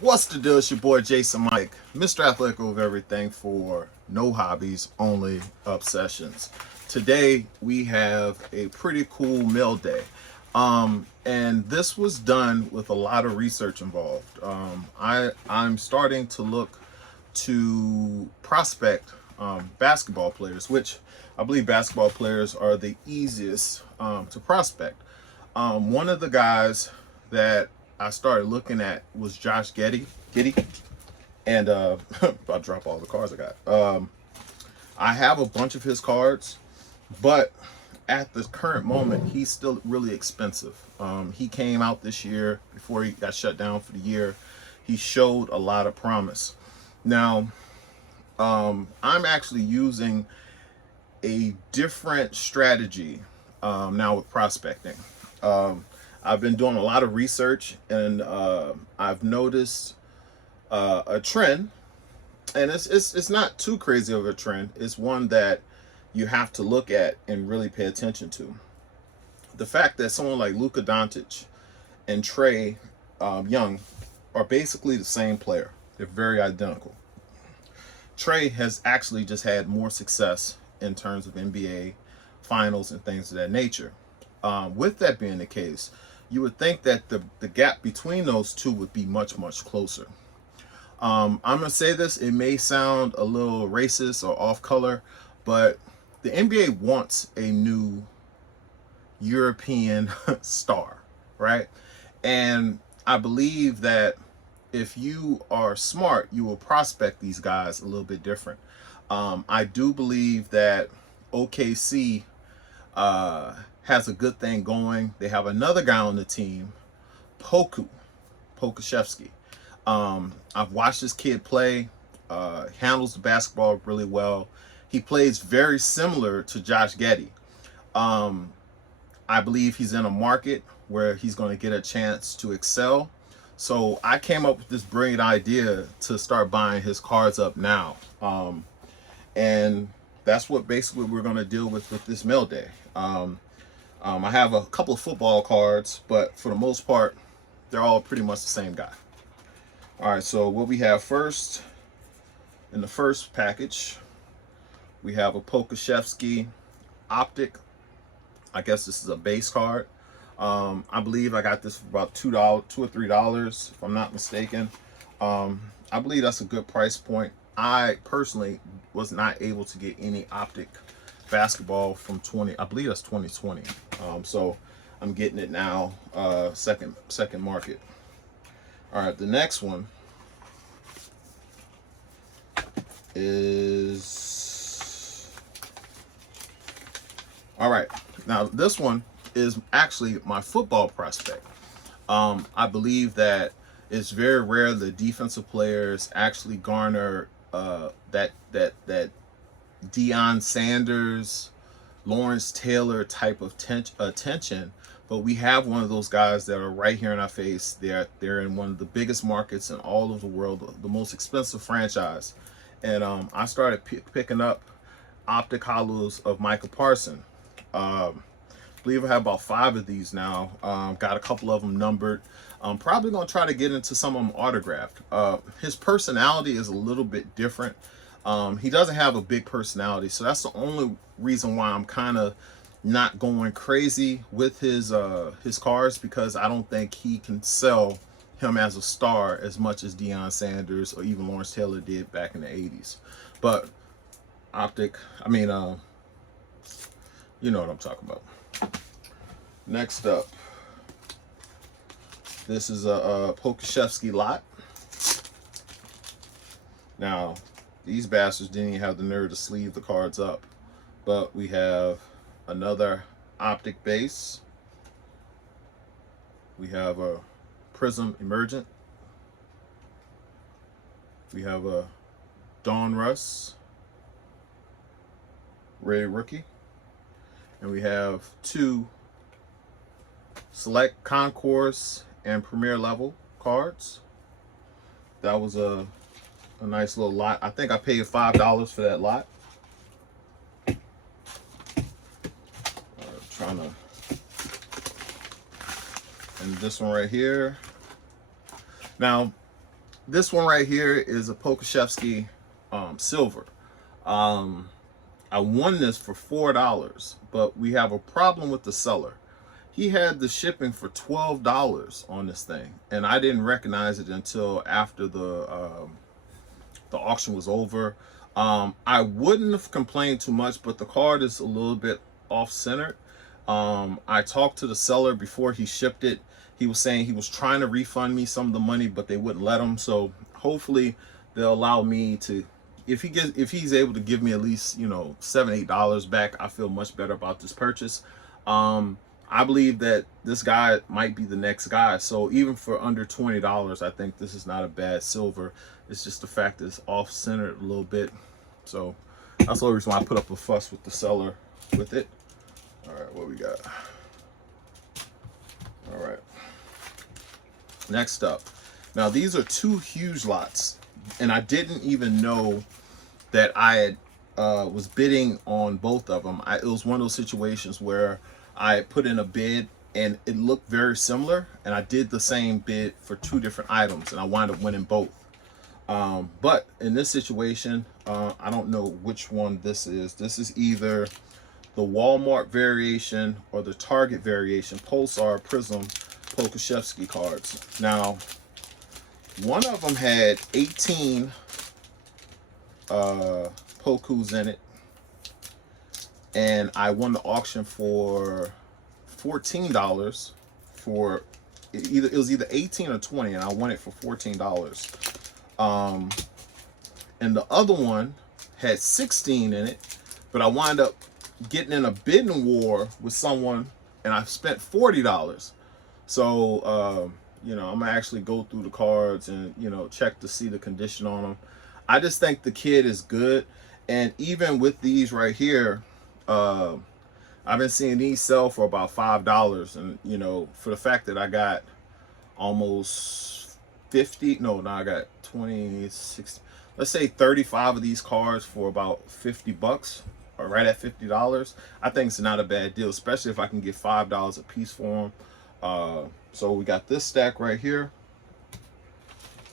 What's the deal? It's your boy Jason Mike, Mr. Athletic of everything for no hobbies, only obsessions. Today we have a pretty cool mail day. And this was done with a lot of research involved. I'm starting to look to prospect basketball players, which I believe basketball players are the easiest to prospect. One of the guys that I started looking at was Josh Giddy, and I'll drop all the cards I got. I have a bunch of his cards, but at the current moment, he's still really expensive. He came out this year before he got shut down for the year. He showed a lot of promise. Now, I'm actually using a different strategy now with prospecting. I've been doing a lot of research, and I've noticed a trend, and it's not too crazy of a trend. It's one that you have to look at and really pay attention to. The fact that someone like Luka Doncic and Trey Young are basically the same player. They're very identical. Trey has actually just had more success in terms of NBA finals and things of that nature. With that being the case, you would think that the gap between those two would be much, much closer. I'm going to say this, it may sound a little racist or off color, but the NBA wants a new European star, right? And I believe that if you are smart, you will prospect these guys a little bit different. I do believe that OKC has a good thing going. They have another guy on the team, Pokusevski. I've watched this kid play. Handles the basketball really well. He plays very similar to Josh Giddey. I believe he's in a market where he's going to get a chance to excel. So I came up with this brilliant idea to start buying his cards up now. And that's what basically we're going to deal with this mail day. I have a couple of football cards, but for the most part, they're all pretty much the same guy. All right, so what we have first, in the first package, we have a Pokusevski Optic. I guess this is a base card. I believe I got this for about $2 or $3, if I'm not mistaken. I believe that's a good price point. I personally was not able to get any Optic basketball from I believe that's 2020. So I'm getting it now, second market. All right, the next one is, all right, now this one is actually my football prospect. I believe that it's very rare that defensive players actually garner that Deion Sanders, Lawrence Taylor type of attention, but we have one of those guys that are right here in our face. They're in one of the biggest markets in all of the world, the most expensive franchise, and I started picking up optic hollows of Michael Parsons. I believe I have about 5 of these now. Got a couple of them numbered. I'm probably going to try to get into some of them autographed. His personality is a little bit different. He doesn't have a big personality, so that's the only reason why I'm kind of not going crazy with his cars, because I don't think he can sell him as a star as much as Deion Sanders or even Lawrence Taylor did back in the 80s. But optic, you know what I'm talking about. Next up, this is a Pokusevski lot. Now, these bastards didn't even have the nerve to sleeve the cards up. But we have another optic base. We have a Prism Emergent. We have a Dawn Russ Ray Rookie. And we have 2 Select Concourse and Premier Level cards. That was a nice little lot. I think I paid $5 for that lot. Trying to, and this one right here. Now, This one right here is a Pokusevski silver. Um, I won this for $4, but we have a problem with the seller. He had the shipping for $12 on this thing, and I didn't recognize it until after the auction was over. I wouldn't have complained too much, but the card is a little bit off-centered. I talked to the seller before he shipped it. He was saying he was trying to refund me some of the money, but they wouldn't let him. So hopefully they'll allow me to, if he's able to give me at least, you know, $7-8 back, I feel much better about this purchase. I believe that this guy might be the next guy. So even for under $20, I think this is not a bad silver. It's just the fact that it's off-centered a little bit. So that's the only reason why I put up a fuss with the seller with it. All right, what we got? All right. Next up. Now, these are two huge lots, and I didn't even know that I had was bidding on both of them. It was one of those situations where I put in a bid and it looked very similar, and I did the same bid for two different items, and I wound up winning both. But in this situation, I don't know which one this is. This is either the Walmart variation or the Target variation Pulsar Prism Pokusevski cards. Now, one of them had 18 Pokus in it, and I won the auction for $14 for it was either 18 or 20, and I won it for $14. And the other one had 16 in it, but I wound up getting in a bidding war with someone, and I spent $40. So you know, I'm gonna actually go through the cards and, you know, check to see the condition on them. I just think the kid is good, and even with these right here, I've been seeing these sell for about $5, and, you know, for the fact that I got almost 50, no, I got 20, 60, let's say 35 of these cards for about $50, or right at $50. I think it's not a bad deal, especially if I can get $5 a piece for them. So we got this stack right here,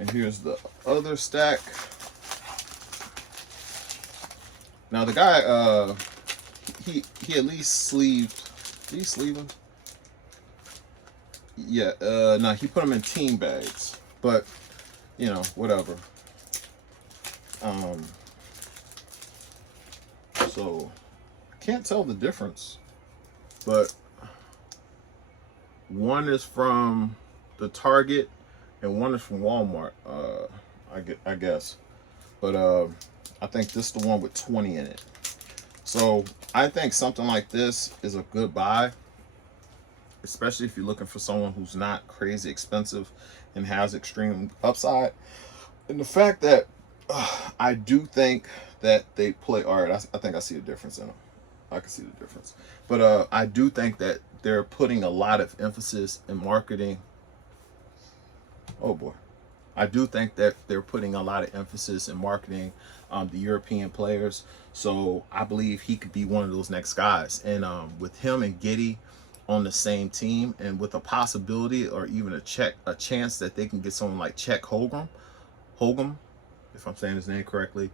and here's the other stack. Now the guy, he at least sleeved. Did he sleeve them? Yeah. No, he put them in team bags. But you know, whatever. So I can't tell the difference, but one is from the Target and one is from Walmart. I guess, but I think this is the one with 20 in it. So I think something like this is a good buy, especially if you're looking for someone who's not crazy expensive and has extreme upside. And the fact that I do think that they play. All right, I think I see a difference in them. I can see the difference, but I do think that they're putting a lot of emphasis in marketing. Oh boy. I do think that they're putting a lot of emphasis in marketing the European players. So I believe he could be one of those next guys. And with him and Giddey on the same team, and with a possibility or even a chance that they can get someone like Chet Holmgren, if I'm saying his name correctly,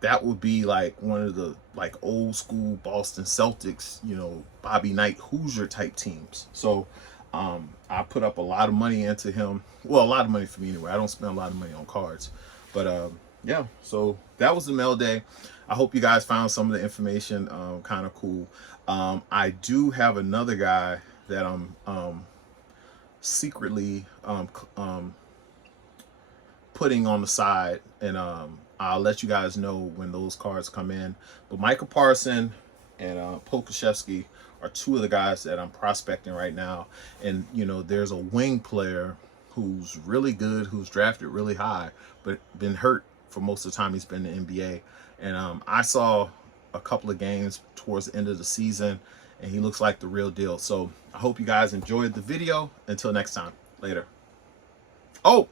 that would be like one of the like old school Boston Celtics, you know, Bobby Knight Hoosier type teams. So I put up a lot of money into him. Well, a lot of money for me anyway. I don't spend a lot of money on cards. But yeah, so that was the mail day. I hope you guys found some of the information kind of cool. I do have another guy that I'm secretly putting on the side, and I'll let you guys know when those cards come in. But Micah Parson and Pokusevski are two of the guys that I'm prospecting right now. And you know, there's a wing player who's really good, who's drafted really high, but been hurt for most of the time he's been in the NBA. And I saw a couple of games towards the end of the season, and he looks like the real deal. So I hope you guys enjoyed the video. Until next time, later. Oh,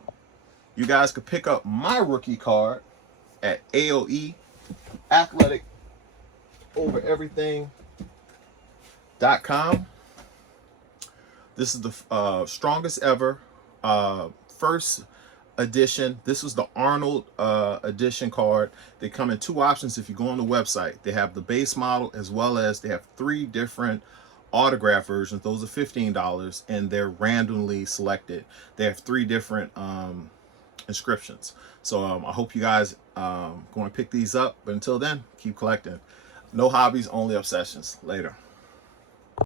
you guys could pick up my rookie card at AOE Athletic Over Everything.com. This is the strongest ever first edition. This is the Arnold edition card. They come in two options if you go on the website. They have the base model, as well as they have 3 different autograph versions. Those are $15, and they're randomly selected. They have 3 different inscriptions. So I hope you guys go and pick these up. But until then, keep collecting. No hobbies, only obsessions. Later.